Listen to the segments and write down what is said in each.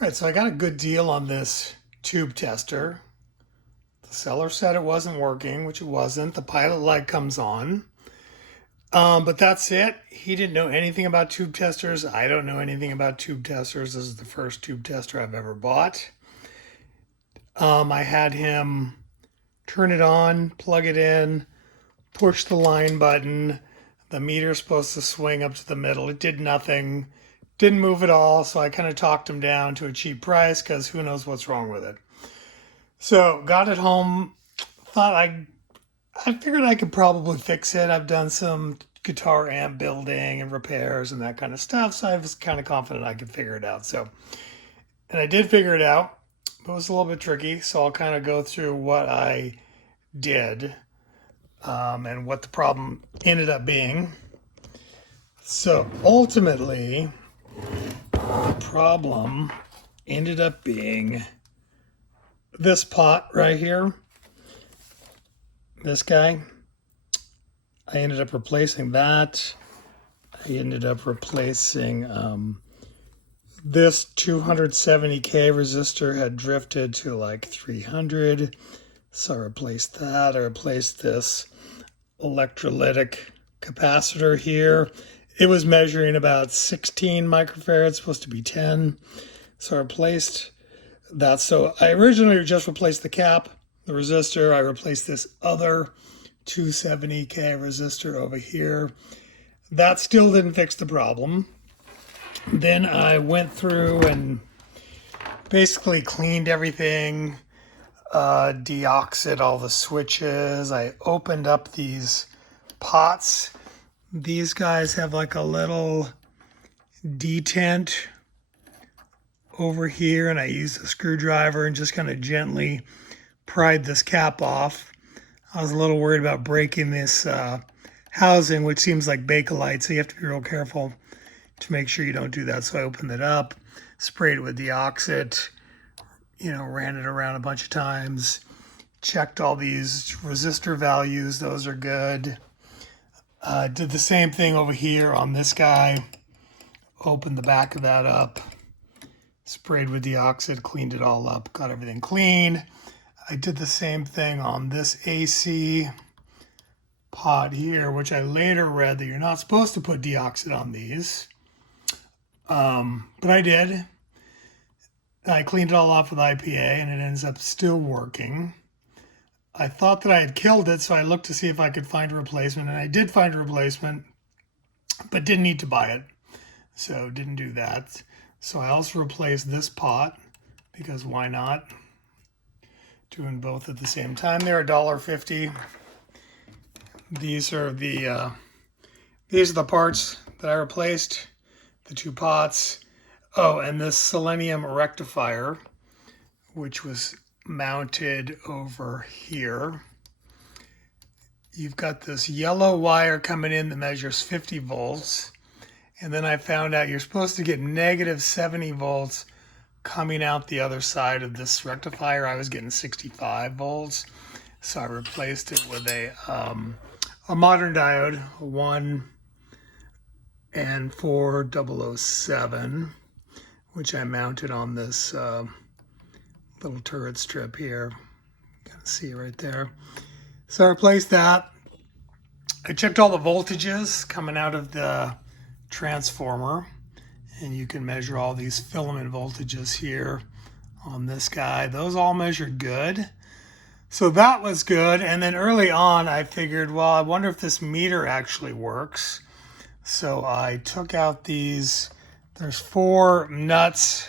All right, so I got a good deal on this tube tester. The seller said it wasn't working, which it wasn't. The pilot light comes on. But that's it. He didn't know anything about tube testers. I don't know anything about tube testers. This is the first tube tester I've ever bought. I had him turn it on, plug it in, push the line button. The meter's supposed to swing up to the middle. It did nothing, didn't move at all. So I kind of talked him down to a cheap price because who knows what's wrong with it. So got it home, thought I figured I could probably fix it. I've done some guitar amp building and repairs and that kind of stuff, so I was kind of confident I could figure it out. And I did figure it out, but it was a little bit tricky. So I'll kind of go through what I did and what the problem ended up being. So ultimately, the problem ended up being this pot right here. This guy, I ended up replacing that. I ended up replacing this 270K resistor had drifted to like 300. So I replaced that. I replaced this electrolytic capacitor here. It was measuring about 16 microfarads, supposed to be 10. So I replaced that. So I originally just replaced the cap, the resistor. I replaced this other 270K resistor over here. That still didn't fix the problem. Then I went through and basically cleaned everything, deoxid all the switches. I opened up these pots. These guys have like a little detent over here, and I used a screwdriver and just kind of gently pried this cap off. I was a little worried about breaking this housing, which seems like Bakelite, so you have to be real careful to make sure you don't do that. So I opened it up, sprayed it with deoxit, ran it around a bunch of times, checked all these resistor values. Those are good. Did the same thing over here on this guy. Opened the back of that up, sprayed with deoxit, cleaned it all up, got everything clean. I did the same thing on this AC pot here, which I later read that you're not supposed to put deoxit on these. But I did. I cleaned it all off with IPA and it ends up still working. I thought that I had killed it, so I looked to see if I could find a replacement, and I did find a replacement, but didn't need to buy it. So didn't do that. So I also replaced this pot because why not? Doing both at the same time. They're $1.50. These are the parts that I replaced. The two pots. Oh, and this selenium rectifier, which was mounted over here. You've got this yellow wire coming in that measures 50 volts. And then I found out you're supposed to get negative 70 volts coming out the other side of this rectifier. I was getting 65 volts. So I replaced it with a modern diode, 1N4007, which I mounted on this little turret strip here. You can see right there. So I replaced that. I checked all the voltages coming out of the transformer, and you can measure all these filament voltages here on this guy. Those all measured good. So that was good. And then early on, I figured, well, I wonder if this meter actually works. So I took out these, there's 4 nuts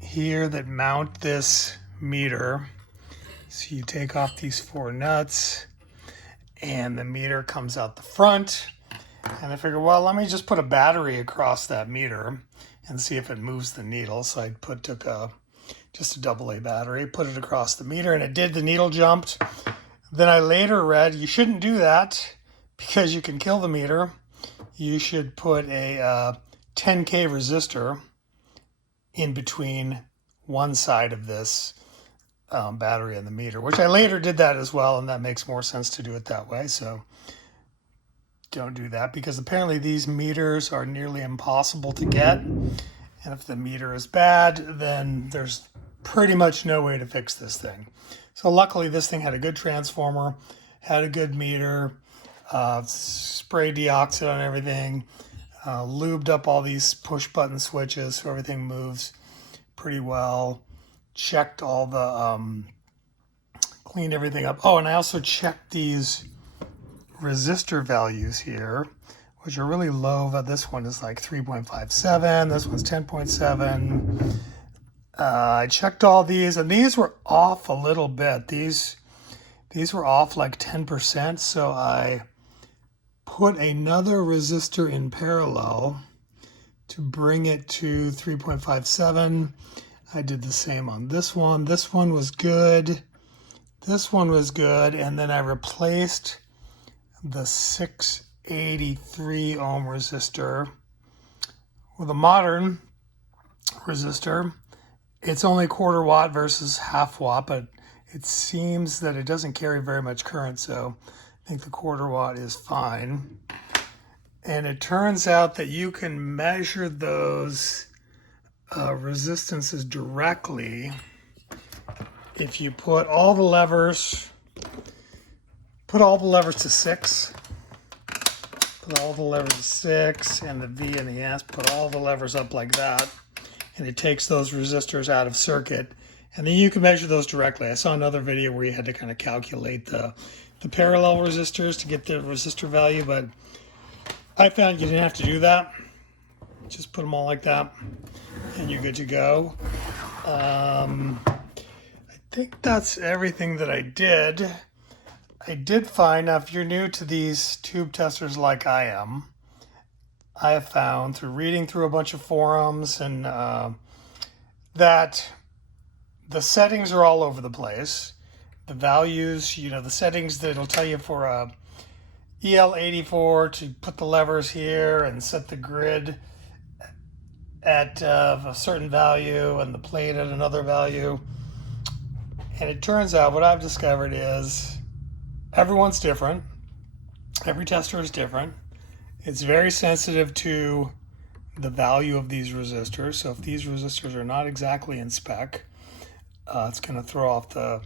here that mount this meter. So you take off these 4 nuts and the meter comes out the front. And I figured, well, let me just put a battery across that meter and see if it moves the needle. So I took just a AA battery, put it across the meter, and it did. The needle jumped. Then I later read you shouldn't do that because you can kill the meter. You should put a 10K resistor in between one side of this battery and the meter, which I later did that as well, and that makes more sense to do it that way. So don't do that because apparently these meters are nearly impossible to get, And if the meter is bad, then there's pretty much no way to fix this thing. So luckily this thing had a good transformer, had a good meter, sprayed deoxit on everything, lubed up all these push button switches so everything moves pretty well, checked all the, cleaned everything up. Oh, and I also checked these resistor values here, which are really low, but this one is like 3.57, this one's 10.7. I checked all these, and these were off a little bit. These were off like 10%, so I put another resistor in parallel to bring it to 3.57. I did the same on this one. This one was good. This one was good, and then I replaced the 683 ohm resistor with a modern resistor. It's only 1/4 watt versus 1/2 watt, but it seems that it doesn't carry very much current, so I think the 1/4 watt is fine. And it turns out that you can measure those resistances directly if you put all the levers to 6. Put all the levers to 6, and the V and the S, put all the levers up like that, and it takes those resistors out of circuit, and then you can measure those directly. I saw another video where you had to kind of calculate the parallel resistors to get the resistor value, but I found you didn't have to do that. Just put them all like that, and you're good to go. I think that's everything that I did. I did find, now if you're new to these tube testers like I am, I have found through reading through a bunch of forums and that the settings are all over the place. The values, the settings that it'll tell you for a EL84 to put the levers here and set the grid at a certain value and the plate at another value. And it turns out what I've discovered is everyone's different. Every tester is different. It's very sensitive to the value of these resistors. So if these resistors are not exactly in spec, it's going to throw off the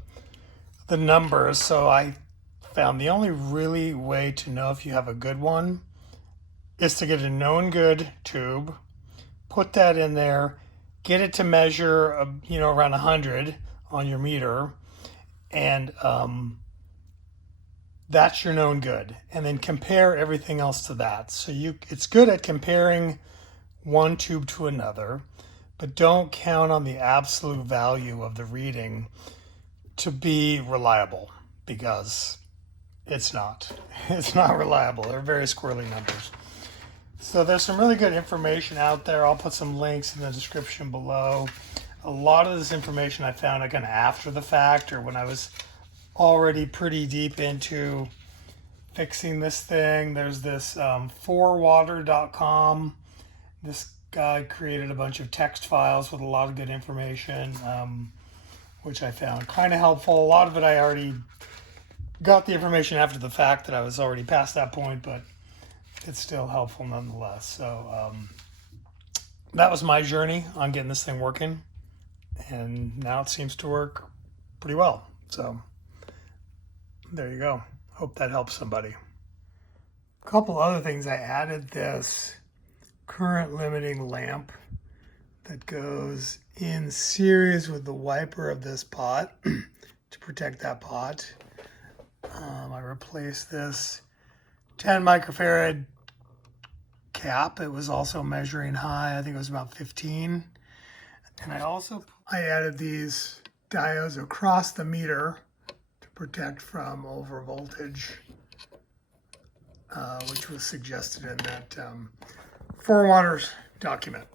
numbers. So I found the only really way to know if you have a good one is to get a known good tube, put that in there, get it to measure, around 100 on your meter, and that's your known good, and then compare everything else to that. So it's good at comparing one tube to another, but don't count on the absolute value of the reading to be reliable, because it's not. It's not reliable. They're very squirrely numbers. So there's some really good information out there. I'll put some links in the description below. A lot of this information I found kind of after the fact, or when I was already pretty deep into fixing this thing. There's this 4water.com. This guy created a bunch of text files with a lot of good information, which I found kind of helpful. A lot of it I already got the information after the fact that I was already past that point, but it's still helpful nonetheless. So that was my journey on getting this thing working, and now it seems to work pretty well. So there you go. Hope that helps somebody. A couple other things. I added this current limiting lamp that goes in series with the wiper of this pot to protect that pot. I replaced this 10 microfarad cap. It was also measuring high. I think it was about 15. And I added these diodes across the meter to protect from over voltage, which was suggested in that 4Waters document.